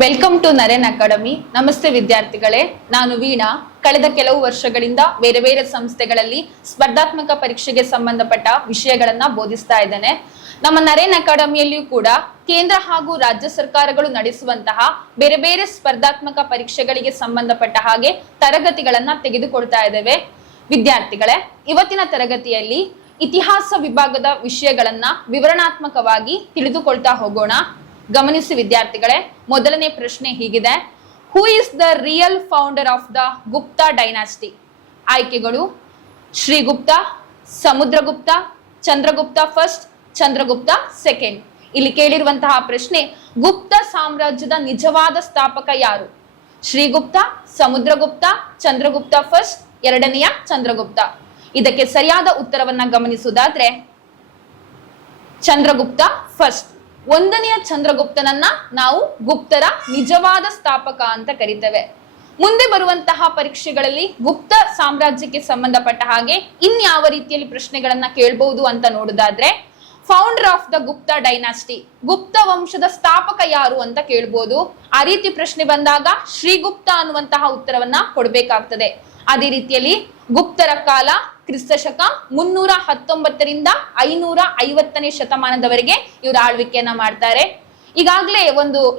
Welcome to Naren academy. ನಮಸ್ತೆ ವಿದ್ಯಾರ್ಥಿಗಳೇ, ನಾನು ವೀಣಾ. ಕಳೆದ ಕೆಲವು ವರ್ಷಗಳಿಂದ ಬೇರೆ ಬೇರೆ ಸಂಸ್ಥೆಗಳಲ್ಲಿ ಸ್ಪರ್ಧಾತ್ಮಕ ಪರೀಕ್ಷೆಗೆ ಸಂಬಂಧಪಟ್ಟ ವಿಷಯಗಳನ್ನ ಬೋಧಿಸ್ತಾ ಇದ್ದೇನೆ. ನಮ್ಮ ನರೇನ್ ಅಕಾಡೆಮಿಯಲ್ಲಿಯೂ ಕೂಡ ಕೇಂದ್ರ ಹಾಗೂ ರಾಜ್ಯ ಸರ್ಕಾರಗಳು ನಡೆಸುವಂತಹ ಬೇರೆ ಬೇರೆ ಸ್ಪರ್ಧಾತ್ಮಕ ಪರೀಕ್ಷೆಗಳಿಗೆ ಸಂಬಂಧಪಟ್ಟ ಹಾಗೆ ತರಗತಿಗಳನ್ನ ತೆಗೆದುಕೊಳ್ತಾ ಇದ್ದೇವೆ. ವಿದ್ಯಾರ್ಥಿಗಳೇ, ಇವತ್ತಿನ ತರಗತಿಯಲ್ಲಿ ಇತಿಹಾಸ ವಿಭಾಗದ ವಿಷಯಗಳನ್ನ ವಿವರಣಾತ್ಮಕವಾಗಿ ತಿಳಿದುಕೊಳ್ತಾ ಹೋಗೋಣ. ಗಮನಿಸಿ ವಿದ್ಯಾರ್ಥಿಗಳೇ, ಮೊದಲನೇ ಪ್ರಶ್ನೆ ಹೀಗಿದೆ: who is the real founder of the Gupta dynasty? ಆಯ್ಕೆಗಳು: ಶ್ರೀಗುಪ್ತ, ಸಮುದ್ರಗುಪ್ತ, ಚಂದ್ರಗುಪ್ತ ಫಸ್ಟ್, ಚಂದ್ರಗುಪ್ತ ಸೆಕೆಂಡ್. ಇಲ್ಲಿ ಕೇಳಿರುವಂತಹ ಪ್ರಶ್ನೆ, ಗುಪ್ತ ಸಾಮ್ರಾಜ್ಯದ ನಿಜವಾದ ಸ್ಥಾಪಕ ಯಾರು? ಶ್ರೀಗುಪ್ತ, ಸಮುದ್ರಗುಪ್ತ, ಚಂದ್ರಗುಪ್ತ ಫಸ್ಟ್, ಎರಡನೆಯ ಚಂದ್ರಗುಪ್ತ. ಇದಕ್ಕೆ ಸರಿಯಾದ ಉತ್ತರವನ್ನ ಗಮನಿಸುವುದಾದ್ರೆ ಚಂದ್ರಗುಪ್ತ ಫಸ್ಟ್. ಒಂದನೆಯ ಚಂದ್ರಗುಪ್ತನನ್ನ ನಾವು ಗುಪ್ತರ ನಿಜವಾದ ಸ್ಥಾಪಕ ಅಂತ ಕರಿತೇವೆ. ಮುಂದೆ ಬರುವಂತಹ ಪರೀಕ್ಷೆಗಳಲ್ಲಿ ಗುಪ್ತ ಸಾಮ್ರಾಜ್ಯಕ್ಕೆ ಸಂಬಂಧಪಟ್ಟ ಹಾಗೆ ಇನ್ಯಾವ ರೀತಿಯಲ್ಲಿ ಪ್ರಶ್ನೆಗಳನ್ನ ಕೇಳಬಹುದು ಅಂತ ನೋಡುದಾದ್ರೆ, founder of the Gupta dynasty, Gupta ವಂಶದ ಸ್ಥಾಪಕ ಯಾರು ಅಂತ ಕೇಳ್ಬೋದು. ಆ ರೀತಿ ಪ್ರಶ್ನೆ ಬಂದಾಗ ಶ್ರೀಗುಪ್ತ ಅನ್ನುವಂತಹ ಉತ್ತರವನ್ನ ಕೊಡ್ಬೇಕಾಗ್ತದೆ. ಅದೇ ರೀತಿಯಲ್ಲಿ ಗುಪ್ತರ ಕಾಲ ಕ್ರಿಸ್ತಶಕ 319ರಿಂದ 550ನೇ ಶತಮಾನದವರೆಗೆ ಇವರು ಆಳ್ವಿಕೆಯನ್ನ ಮಾಡ್ತಾರೆ. ಈಗಾಗಲೇ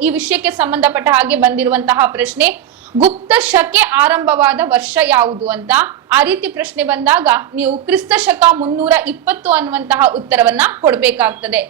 ಈ ವಿಷಯಕ್ಕೆ ಸಂಬಂಧಪಟ್ಟ ಹಾಗೆ ಬಂದಿರುವಂತಹ ಪ್ರಶ್ನೆ, ಗುಪ್ತ ಶಕೆ ಆರಂಭವಾದ ವರ್ಷ ಯಾವುದು ಅಂತ. ಆ ರೀತಿ ಪ್ರಶ್ನೆ ಬಂದಾಗ ನೀವು ಕ್ರಿಸ್ತಶಕ 320 ಅನ್ನುವಂತಹ ಉತ್ತರವನ್ನ ಕೊಡ್ಬೇಕಾಗ್ತದೆ.